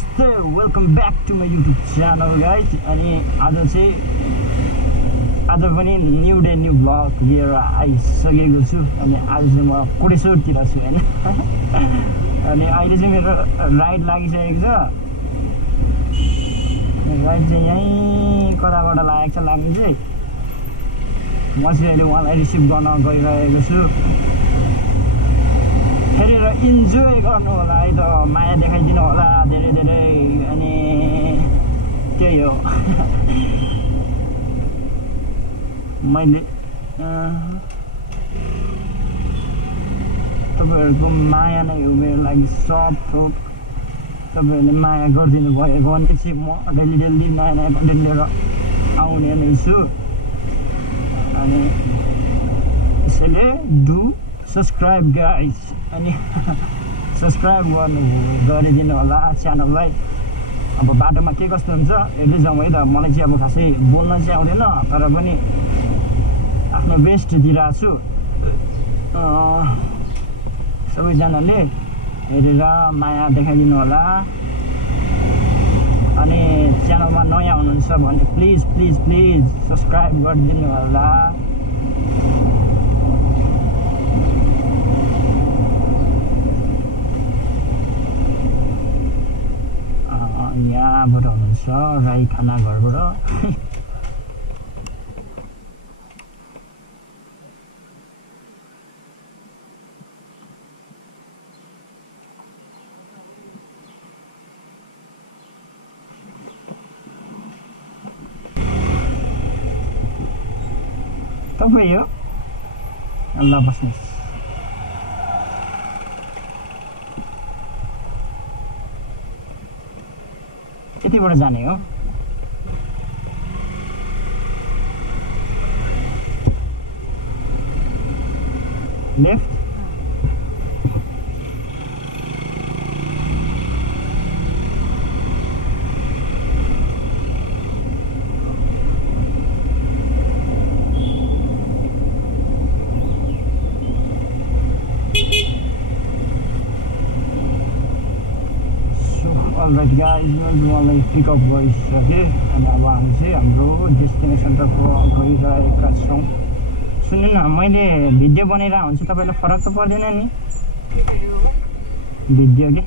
नमस्ते welcome back to my YouTube channel guys. अनि आज पनि न्यू डे न्यू ब्लग लिएर आइसकेको छु। अनि आज चाहिँ म कोटेश्वरतिर छु होइन। अनि अहिले चाहिँ मेरो राइड लागिसकेको छ। राइड चाहिँ यहीँ कताबाट लागेको छ लाग्नु चाहिँ म चाहिँ अहिले उहाँलाई रिसिभ गर्न गइरहेको छु। हेरेर इन्जोय गर्नु होला है त, माया देखाइदिनु होला धेरै धेरै। अनि त्यही हो मैले तपाईँहरूको माया नै हो मेरो लागि सब थोक। तपाईँहरूले माया गरिदिनु भएको भने चाहिँ म डेली नयाँ नयाँ कन्टेन्ट लिएर आउने नै छु। अनि यसैले डु सब्सक्राइब गाइज। अनि सब्सक्राइब गरिदिनु होला च्यानललाई। अब बाटोमा के कस्तो हुन्छ हेर्दै जाउँ है त। मलाई चाहिँ अब खासै बोल्न चाहिँ आउँदैन, तर पनि आफ्नो बेस्ट दिइरहेको छु। सबैजनाले हेरेर माया देखाइदिनु होला। अनि च्यानलमा नयाँ हुनुहुन्छ भने प्लिज प्लिज प्लिज सब्सक्राइब गरिदिनु होला। यहाँबाट हुनुहुन्छ राई खाना घरबाट। तपाईँ हो ल बस्नुहोस्। यतिबाट जाने हो। लेफ्ट अलराइट गाइज, मलाई पिकअप गरिसकेँ। अनि अब हामी चाहिँ हाम्रो डेस्टिनेसनतर्फ गइरहेका छौँ। सुन्नु न, मैले भिडियो बनाइरहेको हुन्छु, तपाईँलाई फरक त पर्दैन नि? भिडियो के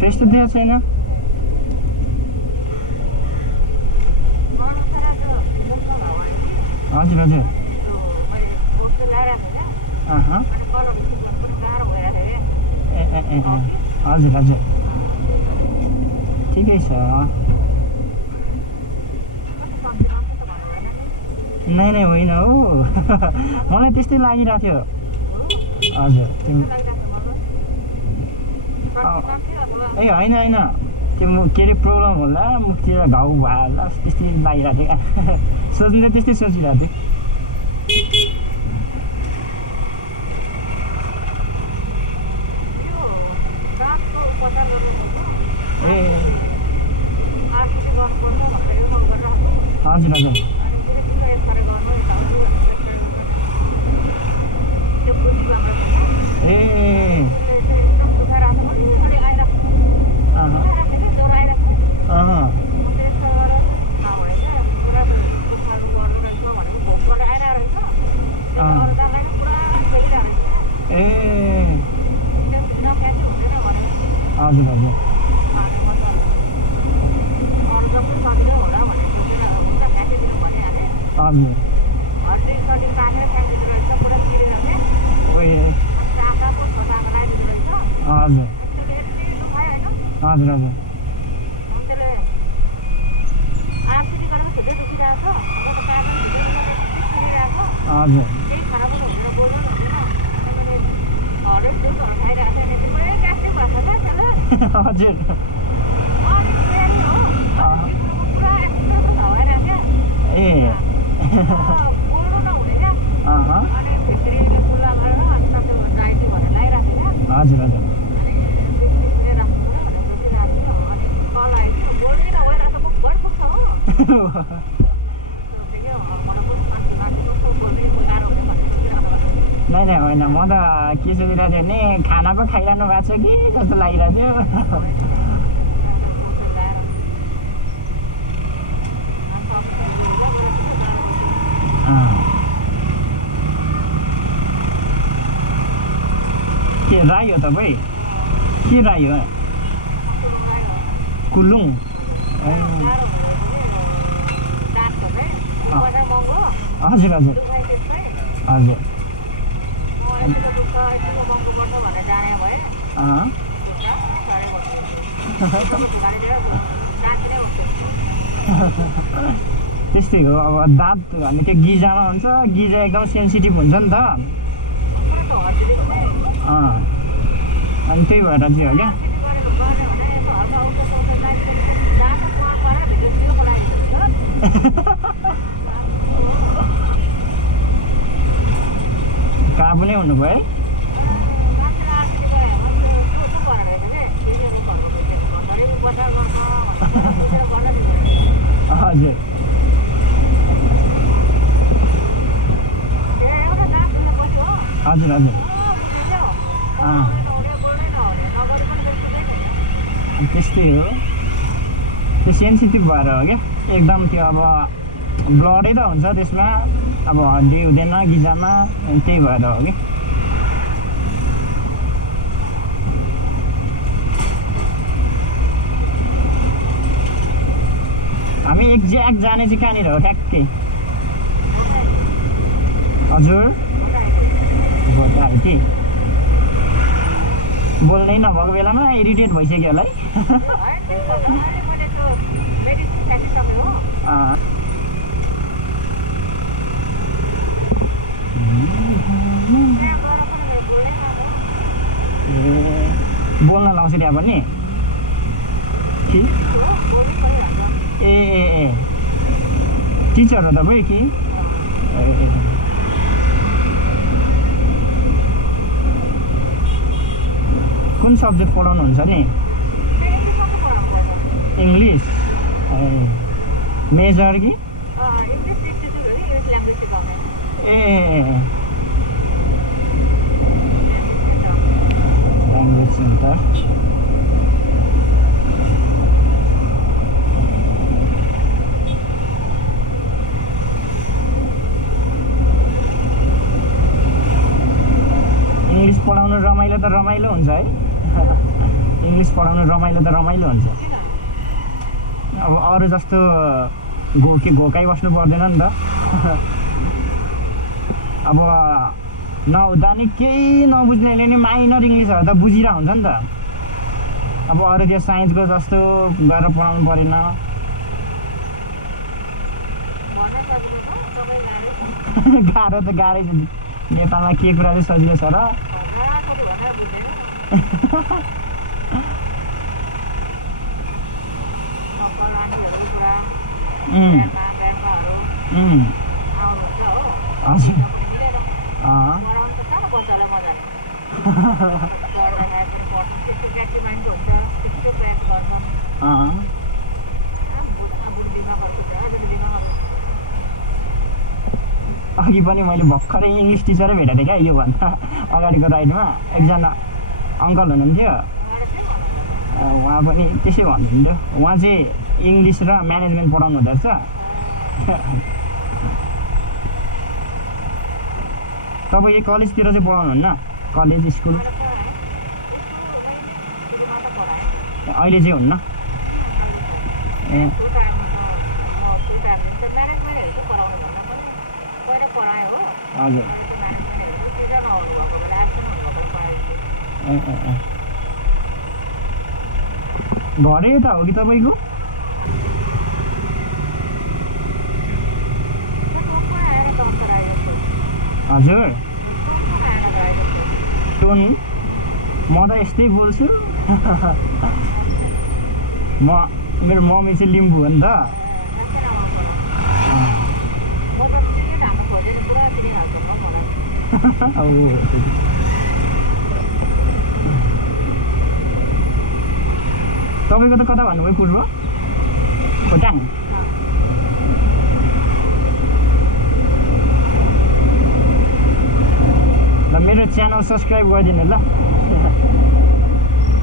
फेस त दिएको छैन। हजुर हजुर हजुर हजुर ठिकै छ। नै नै होइन हो मलाई त्यस्तै लागिरहेको थियो। हजुर ए होइन होइन त्यो के अरे प्रब्लम होला, मुखतिर घाउ भयो होला त्यस्तै लागिरहेको थियो क्या। सोच्नु त त्यस्तै सोचिरहेको थियो। ए हजुर हजुर ए हजुर हजुर हजुर हजुर हजुर ए हजुर हजुर नै नै होइन म त के सोचिरहेको थिएँ भने खाना पो खाइरहनु भएको छ कि जस्तो लागिरहेको थियो के राई हो तपाईँ के राई हो कुलुङ हजुर हजुर हजुर त्यस्तै हो अब दाँत भनेको गिजामा हुन्छ गिजा एकदम सेन्सिटिभ हुन्छ नि त अनि त्यही भएर चाहिँ हो क्या काबु नै हुनुभयो है हजुर हजुर हजुर त्यस्तै हो त्यो सेन्सिटिभ भएर हो क्या एकदम त्यो अब ब्लडै त हुन्छ त्यसमा अब हड्डी हुँदैन गिजामा त्यही भएर हो कि हामी एक्ज्याक्ट जाने चाहिँ कहाँनिर हो ठ्याक्कै हजुर भोटाइटी बोल्नै नभएको बेलामा इरिटेट भइसक्यो होला है बोल्न लाउँछ त्यहाँ पनि ए ए ए टिचर हो तपाईँ कि कुन सब्जेक्ट पढाउनुहुन्छ नि इङ्ग्लिस मेजर कि ए ल्याङ्ग्वेज सेन्टर इङ्ग्लिस पढाउनु रमाइलो त रमाइलो हुन्छ है इङ्ग्लिस पढाउनु रमाइलो त रमाइलो हुन्छ अब अरू जस्तो घोकाइ बस्नु पर्दैन नि त अब नहुँदा नि केही नबुझ्नेले नि माइनर इङ्ग्लिसहरू त बुझिरहेको हुन्छ नि त अब अरू त्यो साइन्सको जस्तो गरेर पढाउनु परेन गाह्रो त गाह्रै छ नेपालमा के कुरा चाहिँ सजिलो छ र हजुर अघि पनि मैले भर्खरै इङ्ग्लिस टिचरै भेटेको थिएँ क्या योभन्दा अगाडिको राइडमा एकजना अङ्कल हुनुहुन्थ्यो उहाँ पनि त्यसै भन्नुहुन्थ्यो उहाँ चाहिँ इङ्ग्लिस र म्यानेजमेन्ट पढाउनु हुँदो रहेछ तपाईँ कलेजतिर चाहिँ पढाउनुहुन्न कलेज स्कुल अहिले चाहिँ हुन्न ए हजुर घरै यता हो कि तपाईँको हजुर टोन म त यस्तै बोल्छु मेरो मम्मी चाहिँ लिम्बू हो नि त तपाईँको त कता भन्नुभयो पूर्व खोटाङ र मेरो च्यानल सब्सक्राइब गरिदिनु ल।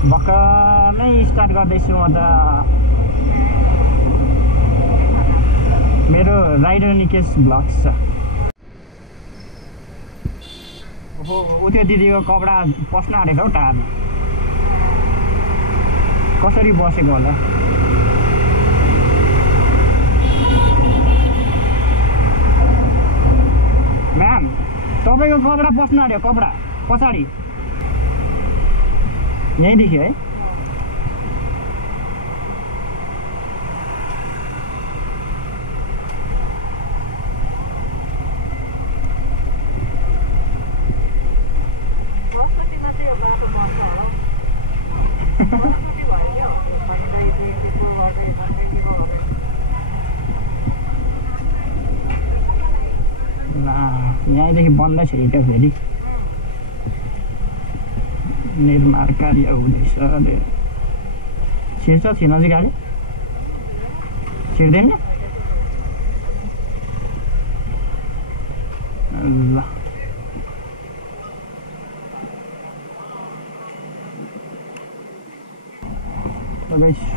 भर्खरै स्टार्ट गर्दैछु म त। मेरो राइडर निकेश ब्लग्स छ। ओहो उ त्यो दिदीको कपडा पस्न आँटेको हौ टारमा। कसरी बसेको होला? म्याम तपाईँको कपडा पस्न आँट्यो, कपडा पछाडि यहीँदेखि है। यहीँदेखि बन्द छिटो फेरि निर्माण कार्य हुँदैछ अरे। छिर्छ छिर्न चाहिँ गाडी छिर्दैन ल।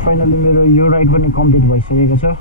फाइनली मेरो यो राइड पनि कम्प्लिट भइसकेको छ।